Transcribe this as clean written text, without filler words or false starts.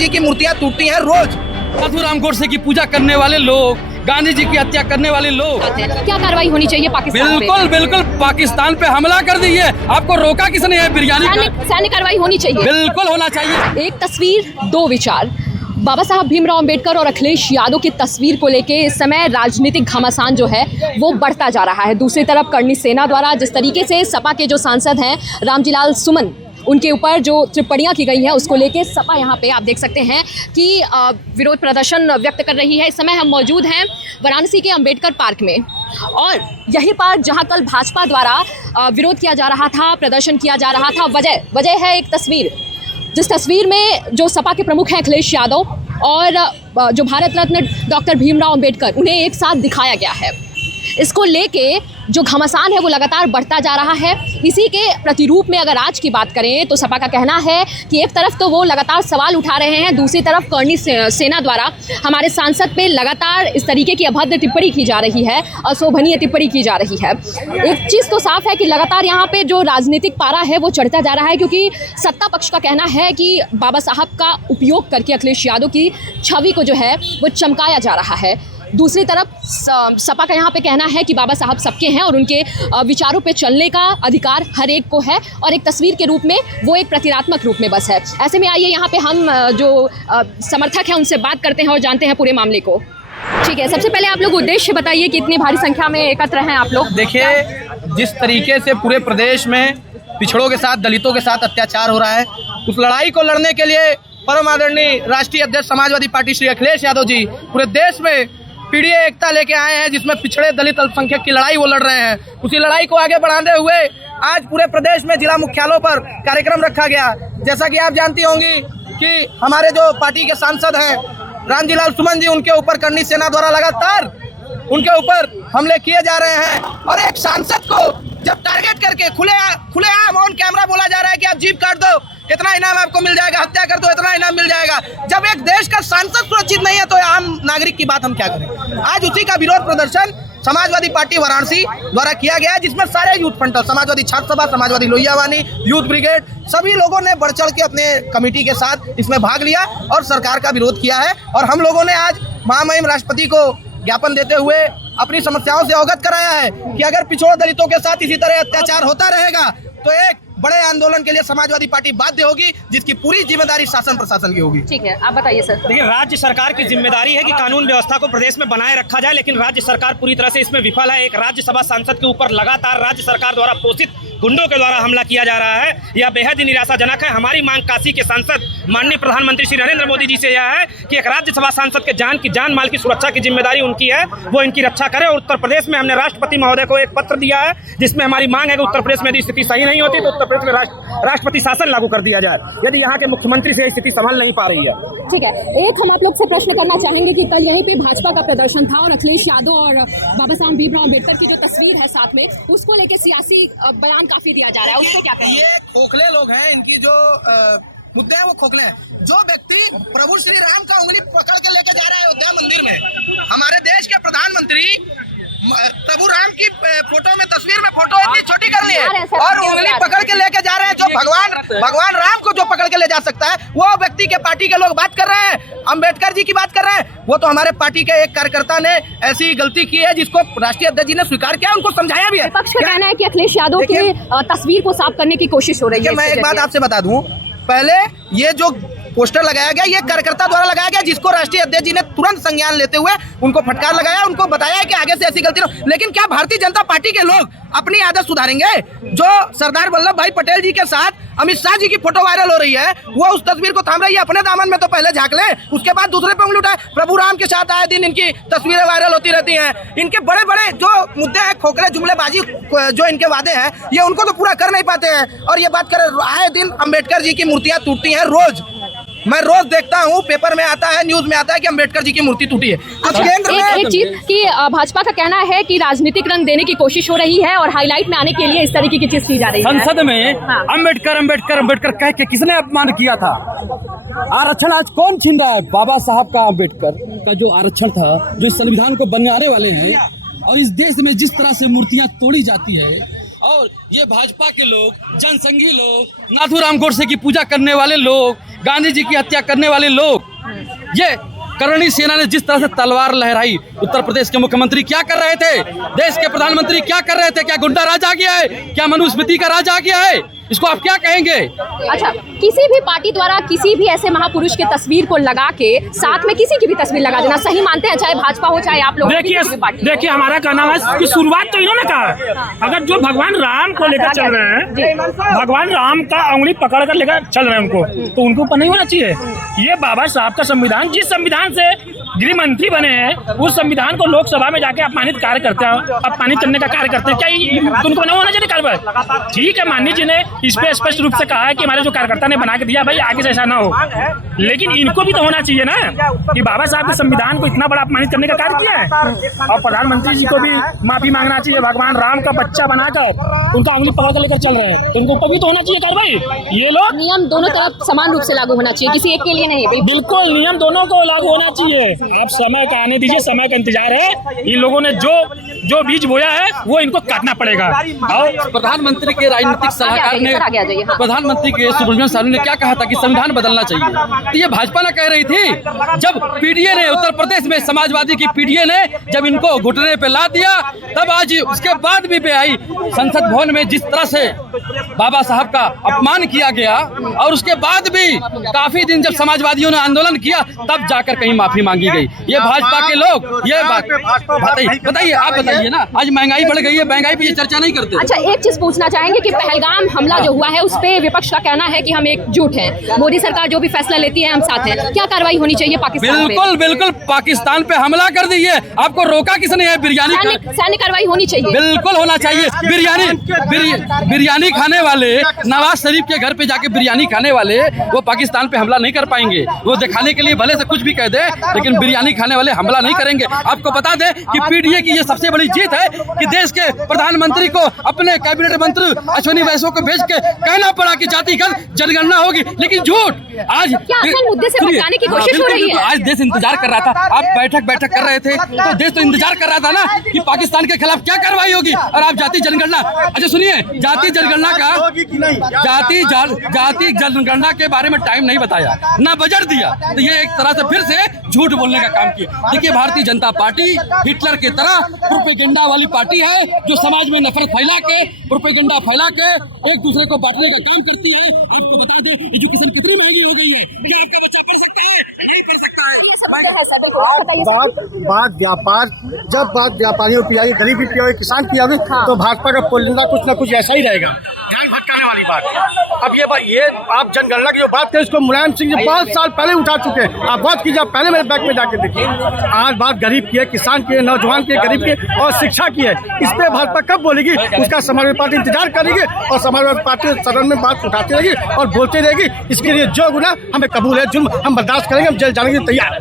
जी की मूर्तियां टूटती हैं रोज। नाथूराम गोडसे की पूजा करने वाले लोग, गांधी जी की हत्या करने वाले लोग, क्या कार्रवाई होनी चाहिए पाकिस्तान पे? बिल्कुल पाकिस्तान पे हमला कर दिए। आपको रोका किसने है? बिरयानी सैन्य कार्रवाई होनी चाहिए, बिल्कुल होना चाहिए। एक तस्वीर दो विचार। बाबा साहब भीमराव अंबेडकर और अखिलेश यादव की तस्वीर को लेके इस समय राजनीतिक घमासान जो है वो बढ़ता जा रहा है। दूसरी तरफ करणी सेना द्वारा जिस तरीके से सपा के जो सांसद हैं रामजीलाल सुमन, उनके ऊपर जो टिप्पणियां की गई हैं उसको लेके सपा यहाँ पे आप देख सकते हैं कि विरोध प्रदर्शन व्यक्त कर रही है। इस समय हम मौजूद हैं वाराणसी के अंबेडकर पार्क में और यही पार्क जहाँ कल भाजपा द्वारा विरोध किया जा रहा था, प्रदर्शन किया जा रहा था। वजह है एक तस्वीर, जिस तस्वीर में जो सपा के प्रमुख हैं अखिलेश यादव और जो भारत रत्न डॉक्टर भीमराव अंबेडकर, उन्हें एक साथ दिखाया गया है। इसको लेके जो घमासान है वो लगातार बढ़ता जा रहा है। इसी के प्रतिरूप में अगर आज की बात करें तो सपा का कहना है कि एक तरफ तो वो लगातार सवाल उठा रहे हैं, दूसरी तरफ करणी सेना द्वारा हमारे सांसद पे लगातार इस तरीके की अभद्र टिप्पणी की जा रही है, अशोभनीय टिप्पणी की जा रही है। एक चीज़ तो साफ है कि लगातार यहाँ पे जो राजनीतिक पारा है वो चढ़ता जा रहा है, क्योंकि सत्ता पक्ष का कहना है कि बाबा साहब का उपयोग करके अखिलेश यादव की छवि को जो है वो चमकाया जा रहा है। दूसरी तरफ सपा का यहाँ पे कहना है कि बाबा साहब सबके हैं और उनके विचारों पे चलने का अधिकार हर एक को है, और एक तस्वीर के रूप में वो एक प्रतीकात्मक रूप में बस है। ऐसे में आइए यहाँ पे हम जो समर्थक हैं उनसे बात करते हैं और जानते हैं पूरे मामले को। ठीक है, सबसे पहले आप लोग उद्देश्य बताइए कि इतनी भारी संख्या में एकत्र हैं आप लोग। देखिए, जिस तरीके से पूरे प्रदेश में पिछड़ों के साथ, दलितों के साथ अत्याचार हो रहा है, उस लड़ाई को लड़ने के लिए परम आदरणीय राष्ट्रीय अध्यक्ष समाजवादी पार्टी श्री अखिलेश यादव जी पूरे देश में पीढ़ी एकता लेके आए हैं, जिसमें पिछड़े दलित अल्पसंख्यक की लड़ाई वो लड़ रहे हैं। उसी लड़ाई को आगे बढ़ाते हुए आज पूरे प्रदेश में जिला मुख्यालयों पर कार्यक्रम रखा गया। जैसा कि आप जानती होंगी कि हमारे जो पार्टी के सांसद हैं रामजीलाल सुमन जी, उनके ऊपर करणी सेना द्वारा लगातार उनके ऊपर हमले किए जा रहे हैं। और एक सांसद को जब टारगेट करके खुलेआम ऑन कैमरा बोला जा रहा है कि आप जीप काट दो, इतना इनाम आपको मिल जाएगा, हत्या कर दो, इतना इनाम मिल जाएगा। जब एक देश का सांसद सुरक्षित नहीं है तो आम नागरिक की बात हम क्या करें। आज उसी का विरोध प्रदर्शन समाजवादी पार्टी वाराणसी द्वारा किया गया है, जिसमें सारे यूथ फ्रंट, समाजवादी छात्र सभा, समाजवादी लोहियावानी, यूथ ब्रिगेड, सभी लोगों ने बढ़ चढ़ के अपने कमेटी के साथ इसमें भाग लिया और सरकार का विरोध किया है। और हम लोगों ने आज महामहिम राष्ट्रपति को ज्ञापन देते हुए अपनी समस्याओं से अवगत कराया है कि अगर पिछड़ों दलितों के साथ इसी तरह अत्याचार होता रहेगा तो एक बड़े आंदोलन के लिए समाजवादी पार्टी बाध्य होगी, जिसकी पूरी जिम्मेदारी शासन प्रशासन की होगी। ठीक है, आप बताइए सर। देखिए, राज्य सरकार की जिम्मेदारी है कि कानून व्यवस्था को प्रदेश में बनाए रखा जाए, लेकिन राज्य सरकार पूरी तरह से इसमें विफल है। एक राज्यसभा सांसद के ऊपर लगातार राज्य सरकार द्वारा पोषित गुंडों के द्वारा हमला किया जा रहा है। यह बेहद ही निराशाजनक है। हमारी मांग काशी के सांसद माननीय प्रधानमंत्री श्री नरेंद्र मोदी जी से यह है कि एक राज्यसभा सांसद के जान माल की सुरक्षा की जिम्मेदारी उनकी है, वो इनकी रक्षा करे। और उत्तर प्रदेश में हमने राष्ट्रपति महोदय को एक पत्र दिया है, जिसमें हमारी मांग है कि उत्तर प्रदेश में यदि स्थिति सही नहीं होती तो उत्तर प्रदेश में राष्ट्रपति शासन लागू कर दिया जाए, यदि यहाँ के मुख्यमंत्री से स्थिति संभल नहीं पा रही है। ठीक है, एक हम आप लोग से प्रश्न करना चाहेंगे कि कल यहीं पे भाजपा का प्रदर्शन था और अखिलेश यादव और बाबा साहब भीमराव अंबेडकर की जो तस्वीर है साथ में, उसको लेके सियासी बयान काफी दिया जा रहा है, उससे क्या कहें? ये खोखले लोग हैं, इनकी जो मुद्दे हैं वो खोखले हैं। जो व्यक्ति प्रभु श्री राम का उंगली पकड़ के लेके जा रहा है अयोध्या मंदिर में, हमारे देश के प्रधानमंत्री प्रभु राम की फोटो में, तस्वीर में फोटो इतनी छोटी कर ली है और उंगली पकड़ के लेके जा रहे हैं। जो भगवान राम को जो पकड़ के ले जा सकता है वो व्यक्ति के पार्टी के लोग बात कर रहे हैं, अंबेडकर जी की बात कर रहे हैं। वो तो हमारे पार्टी के एक कार्यकर्ता ने ऐसी गलती की है जिसको राष्ट्रीय अध्यक्ष जी ने स्वीकार किया, उनको समझाया भी है। विपक्ष का कहना है कि अखिलेश यादव की तस्वीर को साफ करने की कोशिश हो रही है। मैं एक बात आपसे बता दूं, पहले ये जो पोस्टर लगाया गया ये कार्यकर्ता द्वारा लगाया गया, जिसको राष्ट्रीय अध्यक्ष जी ने तुरंत संज्ञान लेते हुए उनको फटकार लगाया, उनको बताया कि आगे से ऐसी गलती न। लेकिन क्या भारतीय जनता पार्टी के लोग अपनी आदत सुधारेंगे? जो सरदार वल्लभ भाई पटेल जी के साथ अमित शाह जी की फोटो वायरल हो रही है, वो उस तस्वीर को थाम रही है। अपने दामन में तो पहले झांक ले, उसके बाद दूसरे पे उंगली उठाए। प्रभु राम के साथ आए दिन इनकी तस्वीरें वायरल होती रहती हैं। इनके बड़े बड़े जो मुद्दे हैं, खोखले जुमलेबाजी जो इनके वादे हैं, ये उनको तो पूरा कर नहीं पाते हैं। और ये बात करें, आए दिन अम्बेडकर जी की मूर्तियां टूटती हैं रोज। मैं रोज देखता हूँ, पेपर में आता है, न्यूज में आता है कि अम्बेडकर जी की मूर्ति टूटी है। कुछ केंद्र में एक चीज कि भाजपा का कहना है कि राजनीतिक रंग देने की कोशिश हो रही है और हाईलाइट में आने के लिए इस तरीके की चीज की जा रही है। संसद में अम्बेडकर कह के किसने अपमान किया था? आरक्षण आज कौन छीन रहा है? बाबा साहब का, अम्बेडकर का जो आरक्षण था, जो इस संविधान को बनाने वाले हैं, और इस देश में जिस तरह से मूर्तियां तोड़ी जाती है, और ये भाजपा के लोग, जनसंघी लोग, नाथूराम गोडसे की पूजा करने वाले लोग, गांधी जी की हत्या करने वाले लोग, ये करणी सेना ने जिस तरह से तलवार लहराई, उत्तर प्रदेश के मुख्यमंत्री क्या कर रहे थे, देश के प्रधानमंत्री क्या कर रहे थे? क्या गुंडा राज आ गया है? क्या मनुस्मृति का राज आ गया है? इसको आप क्या कहेंगे? अच्छा, किसी भी पार्टी द्वारा किसी भी ऐसे महापुरुष के तस्वीर को लगा के साथ में किसी की भी तस्वीर लगा देना सही मानते हैं, चाहे भाजपा हो चाहे आप लोग? देखिए हमारा कहना है कि शुरुआत तो इन्होंने कहा, अगर जो भगवान राम को लेकर चल रहे हैं, भगवान राम का उंगली पकड़ कर लेकर चल रहे हैं उनको, तो उनके ऊपर नहीं होना चाहिए। ये बाबा साहब का संविधान, जिस संविधान से गृह मंत्री बने हैं, उस संविधान को लोकसभा में जाके अपमानित कार्य करते हैं, अपमानित करने का कार्य करते हैं, क्या उनको नहीं होना चाहिए कार्रवाई? ठीक है, माननीय जी ने इस पे स्पष्ट रूप से कहा है कि हमारे जो कार्यकर्ता ने बना के दिया, भाई आगे से ऐसा ना हो, लेकिन इनको भी तो होना चाहिए ना कि बाबा साहब के संविधान को इतना बड़ा अपमानित करने का कार्य किया है। और प्रधानमंत्री जी को भी माफी मांगना चाहिए, भगवान राम का बच्चा बनाकर उनका उंगली पकड़ कर लेकर चल रहे हैं, तो उनको ऊपर भी तो होना चाहिए कार्रवाई। ये लोग नियम दोनों तरफ समान रूप से लागू होना चाहिए, किसी एक के लिए नहीं। बिल्कुल नियम दोनों को लागू होना चाहिए। अब समय का आने दीजिए, समय का इंतजार है। इन लोगों ने जो बीज बोया है वो इनको काटना पड़ेगा। और प्रधानमंत्री के राजनीतिक सलाहकार ने, हाँ। प्रधानमंत्री के सुब्रमण्यम स्वामी ने क्या कहा था कि संविधान बदलना चाहिए, तो ये भाजपा ने कह रही थी। जब पीडीए ने, उत्तर प्रदेश में समाजवादी की पीडीए ने जब इनको घुटने पे ला दिया, तब आज उसके बाद भी बेआई संसद भवन में जिस तरह से बाबा साहब का अपमान किया गया, और उसके बाद भी काफी दिन जब समाजवादियों ने आंदोलन किया, तब जाकर कहीं माफी मांगी गई। ये भाजपा के लोग, ये बात बताइए, आप बताइए ना, आज महंगाई बढ़ गई है, महंगाई पे ये चर्चा नहीं करते। अच्छा, एक चीज पूछना चाहेंगे कि पहलगाम हमला जो हुआ है उस पे विपक्ष का कहना है कि हम एकजुट हैं, मोदी सरकार जो भी फैसला लेती है हम साथ हैं, क्या कार्रवाई होनी चाहिए पाकिस्तान पे? बिल्कुल पाकिस्तान पे हमला कर दीजिए, आपको रोका किसने है? बिरयानी, सैन्य कार्रवाई होनी चाहिए, बिल्कुल होना चाहिए। बिरयानी खाने वाले, नवाज शरीफ के घर पे जाके बिरयानी खाने वाले, वो पाकिस्तान पे हमला नहीं कर पाएंगे। वो दिखाने के लिए भले से कुछ भी कह दे, लेकिन बिरयानी खाने वाले हमला नहीं करेंगे। आपको बता दें कि पीडीए की ये सबसे बड़ी जीत है कि देश के प्रधानमंत्री को अपने कैबिनेट मंत्री अश्विनी वैष्णव को भेज के कहना पड़ा कि जातिगत जनगणना होगी, लेकिन झूठ। आज क्या असल मुद्दे से भटकाने की कोशिश हो रही है? आज देश इंतजार कर रहा था, आप बैठक कर रहे थे, तो देश तो इंतजार कर रहा था ना कि पाकिस्तान के खिलाफ क्या कार्रवाई होगी, और आप जाति जनगणना, अच्छा सुनिए, जाति जनगणना का, जाति जनगणना के बारे में टाइम नहीं बताया, ना बजट दिया, तो ये एक तरह से फिर से झूठ बोलने का काम किया। देखिए, भारतीय जनता पार्टी हिटलर की तरह प्रोपेगेंडा वाली पार्टी है, जो समाज में नफरत फैला के, प्रोपेगेंडा फैला के एक दूसरे को बांटने का काम करती है। आपको बता दें, एजुकेशन कितनी महंगी हो गई है, क्या आपका बच्चा पढ़ सकता है? नहीं पढ़ सकता है। व्यापार, जब बात व्यापारियों की आई, गरीबी की आई, किसान की आई, तो भाजपा का पुलिंदा कुछ न कुछ ऐसा ही रहेगा, ध्यान भटकाने वाली बात। अब ये आप जनगणना की जो बात करें, इसको मुलायम सिंह जी 5 साल पहले उठा चुके हैं। आप बात कीजिए, पहले मेरे बैग में जाके देखिए। आज बात गरीब की है, किसान की है, नौजवान की है, गरीब की और शिक्षा की है। इस पे भाजपा कब बोलेगी? उसका समाजवादी पार्टी इंतजार करेगी, और समाजवादी पार्टी सदन में बात उठाती रहेगी और बोलती रहेगी। इसके लिए जो गुना हमें कबूल है, जुर्म हम बर्दाश्त करेंगे, हम जेल जाने के लिए तैयार है।